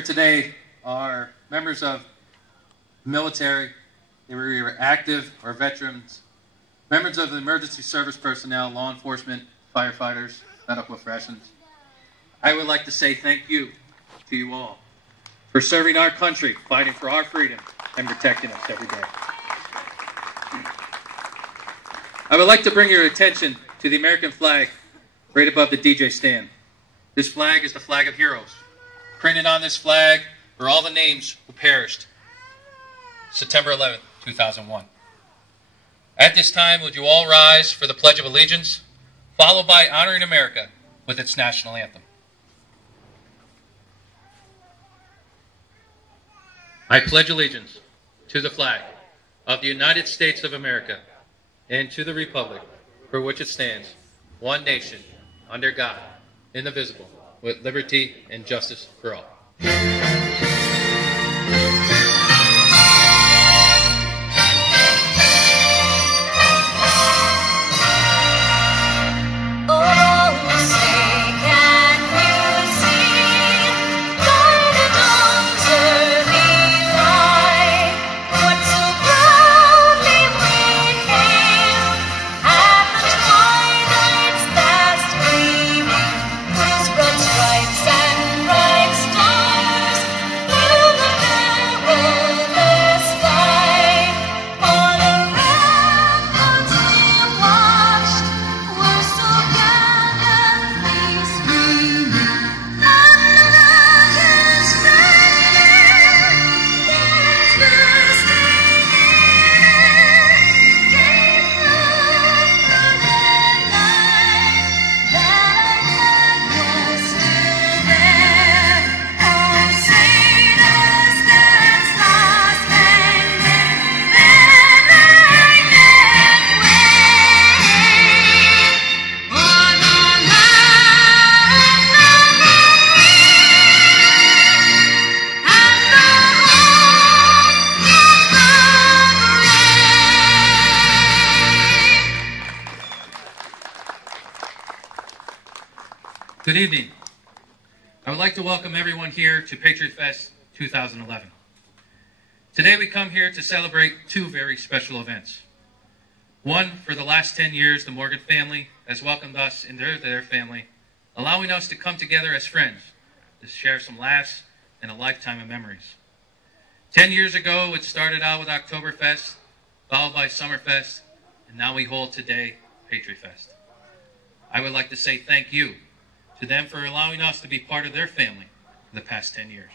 here today are members of the military, they were either active or veterans, members of the emergency service personnel, law enforcement, firefighters, medical professions. I would like to say thank you to you all for serving our country, fighting for our freedom, and protecting us every day. I would like to bring your attention to the American flag right above the DJ stand. This flag is the flag of heroes. Printed on this flag are all the names who perished September 11th, 2001. At this time, would you all rise for the Pledge of Allegiance, followed by honoring America with its national anthem. I pledge allegiance to the flag of the United States of America and to the republic for which it stands, one nation, under God, indivisible, with liberty and justice for all. Good evening. I would like to welcome everyone here to Patriot-Fest 2011. Today we come here to celebrate two very special events. One, for the last 10 years, the Morgan family has welcomed us into their family, allowing us to come together as friends to share some laughs and a lifetime of memories. 10 years ago, it started out with Oktoberfest, followed by Summerfest, and now we hold today Patriot-Fest. I would like to say thank you to them for allowing us to be part of their family in the past 10 years.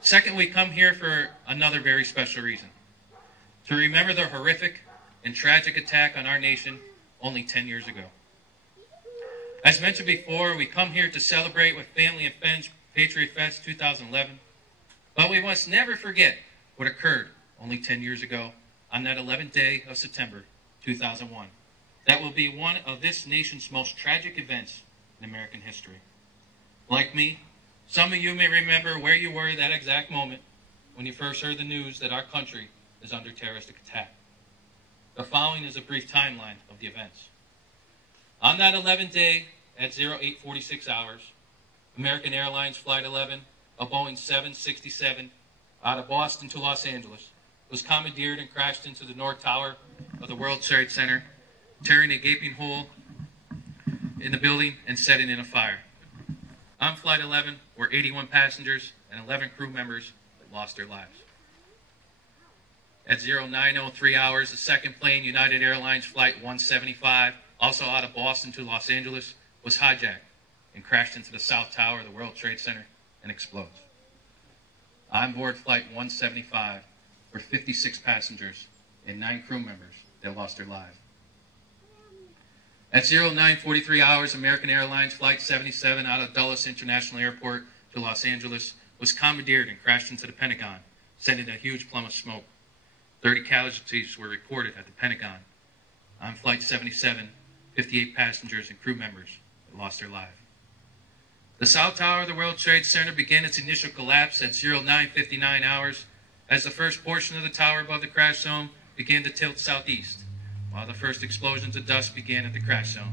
Second, we come here for another very special reason, to remember the horrific and tragic attack on our nation only 10 years ago. As mentioned before, we come here to celebrate with family and friends Patriot-Fest 2011, but we must never forget what occurred only 10 years ago on that 11th day of September 2001. That will be one of this nation's most tragic events in American history. Like me, some of you may remember where you were that exact moment when you first heard the news that our country is under terroristic attack. The following is a brief timeline of the events. On that 11th day at 0846 hours, American Airlines Flight 11, a Boeing 767 out of Boston to Los Angeles, was commandeered and crashed into the North Tower of the World Trade Center, tearing a gaping hole in the building and setting in a fire. On Flight 11 were 81 passengers and 11 crew members that lost their lives. At 0903 hours, the second plane, United Airlines Flight 175, also out of Boston to Los Angeles, was hijacked and crashed into the South Tower of the World Trade Center and explodes. On board Flight 175 were 56 passengers and 9 crew members that lost their lives. At 0943 hours, American Airlines Flight 77 out of Dulles International Airport to Los Angeles was commandeered and crashed into the Pentagon, sending a huge plume of smoke. 30 casualties were reported at the Pentagon. On Flight 77, 58 passengers and crew members lost their lives. The South Tower of the World Trade Center began its initial collapse at 0959 hours as the first portion of the tower above the crash zone began to tilt southeast, while the first explosions of dust began at the crash zone.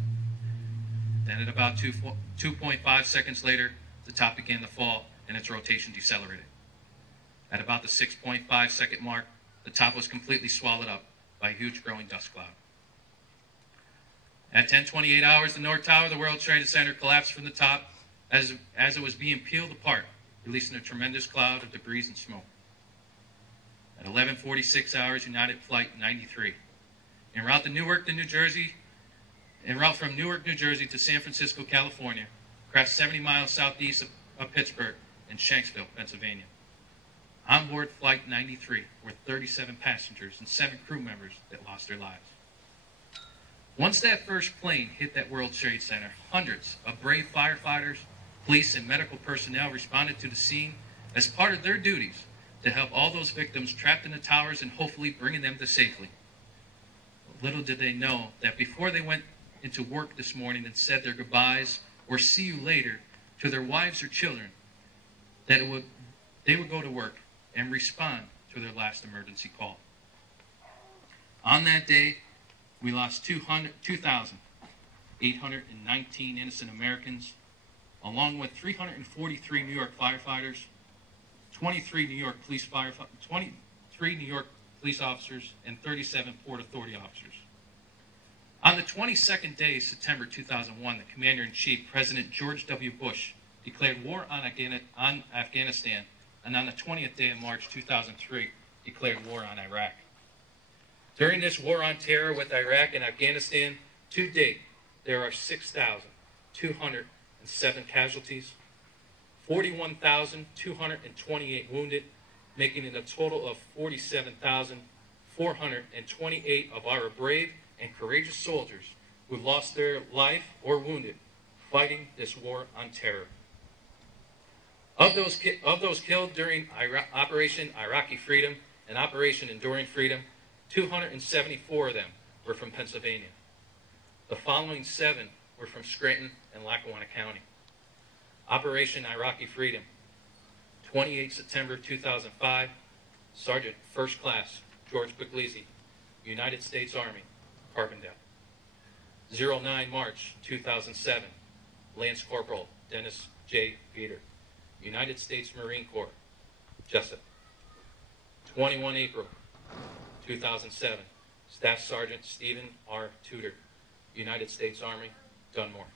Then at about 2.5 seconds later, the top began to fall and its rotation decelerated. At about the 6.5 second mark, the top was completely swallowed up by a huge growing dust cloud. At 10:28 hours, the North Tower of the World Trade Center collapsed from the top as it was being peeled apart, releasing a tremendous cloud of debris and smoke. At 11:46 hours, United Flight 93, en route from Newark, New Jersey to San Francisco, California, crashed 70 miles southeast of Pittsburgh in Shanksville, Pennsylvania. On board Flight 93 were 37 passengers and 7 crew members that lost their lives. Once that first plane hit that World Trade Center, hundreds of brave firefighters, police, and medical personnel responded to the scene as part of their duties to help all those victims trapped in the towers and hopefully bringing them to safety. Little did they know that before they went into work this morning and said their goodbyes or see you later to their wives or children, that they would go to work and respond to their last emergency call. On that day, we lost 2,819 innocent Americans, along with 343 New York firefighters, 23 New York police officers, and 37 Port Authority officers. On the 22nd day of September 2001, the Commander-in-Chief, President George W. Bush, declared war on Afghanistan, and on the 20th day of March 2003, declared war on Iraq. During this war on terror with Iraq and Afghanistan, to date, there are 6,207 casualties, 41,228 wounded, making it a total of 47,428 of our brave and courageous soldiers who lost their life or wounded fighting this war on terror. Of those killed during Operation Iraqi Freedom and Operation Enduring Freedom, 274 of them were from Pennsylvania. The following 7 were from Scranton and Lackawanna County. Operation Iraqi Freedom, 28 September 2005, Sergeant First Class George Puglisi, United States Army, Carbondale. 09 March 2007, Lance Corporal Dennis J. Veter, United States Marine Corps, Jessup. 21 April 2007, Staff Sergeant Stephen R. Tudor, United States Army, Dunmore.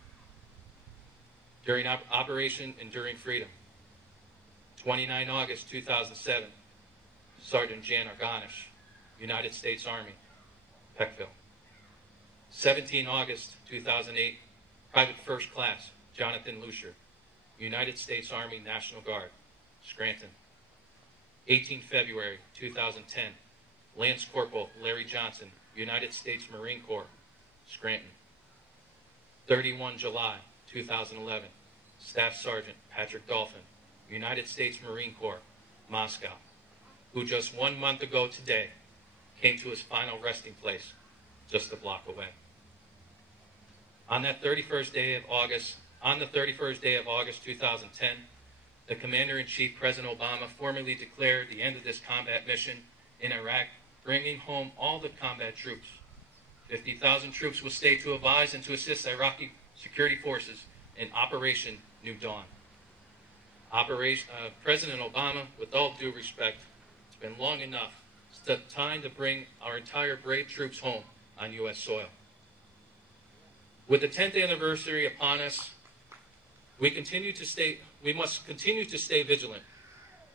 During Operation Enduring Freedom, 29 August 2007, Sergeant Jan Arganish, United States Army, Peckville. 17 August 2008, Private First Class Jonathan Lucier, United States Army National Guard, Scranton. 18 February 2010, Lance Corporal Larry Johnson, United States Marine Corps, Scranton. 31 July 2011, Staff Sergeant Patrick Dolphin, United States Marine Corps, Moscow, who just 1 month ago today came to his final resting place just a block away. On the 31st day of August 2010, the Commander-in-Chief, President Obama, formally declared the end of this combat mission in Iraq, bringing home all the combat troops. 50,000 troops will stay to advise and to assist Iraqi security forces in Operation New Dawn. President Obama, with all due respect, it's been long enough. It's time to bring our entire brave troops home on U.S. soil. With the 10th anniversary upon us, we must continue to stay vigilant,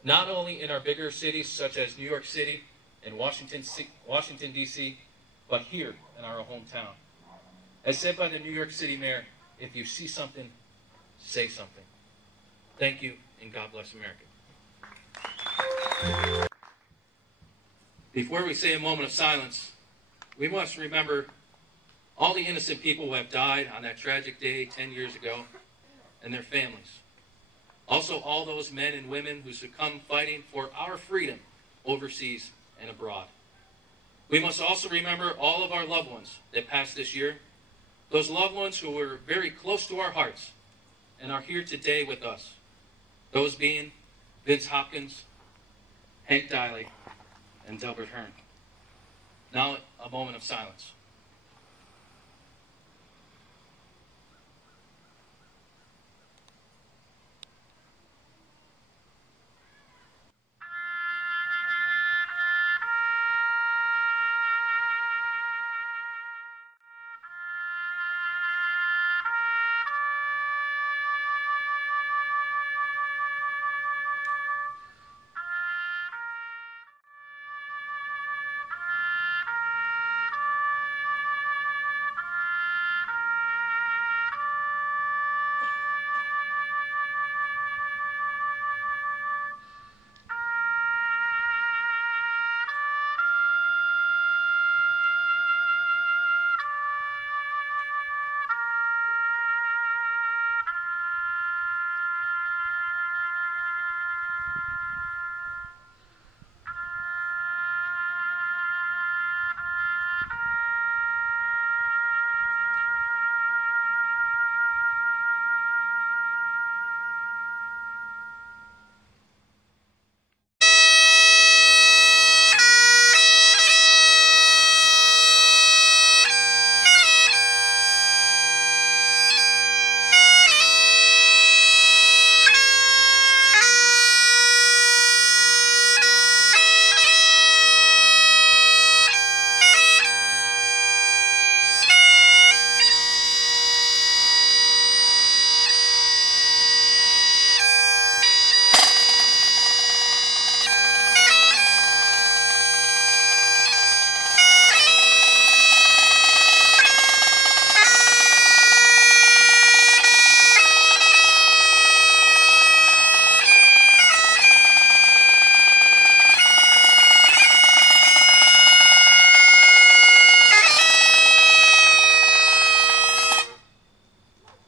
not only in our bigger cities such as New York City and Washington, D.C., but here in our hometown. As said by the New York City Mayor, if you see something, say something. Thank you, and God bless America. Before we say a moment of silence, we must remember all the innocent people who have died on that tragic day 10 years ago and their families. Also, all those men and women who succumbed fighting for our freedom overseas and abroad. We must also remember all of our loved ones that passed this year, those loved ones who were very close to our hearts and are here today with us. Those being Vince Hopkins, Hank Diley, and Delbert Hearn. Now, a moment of silence.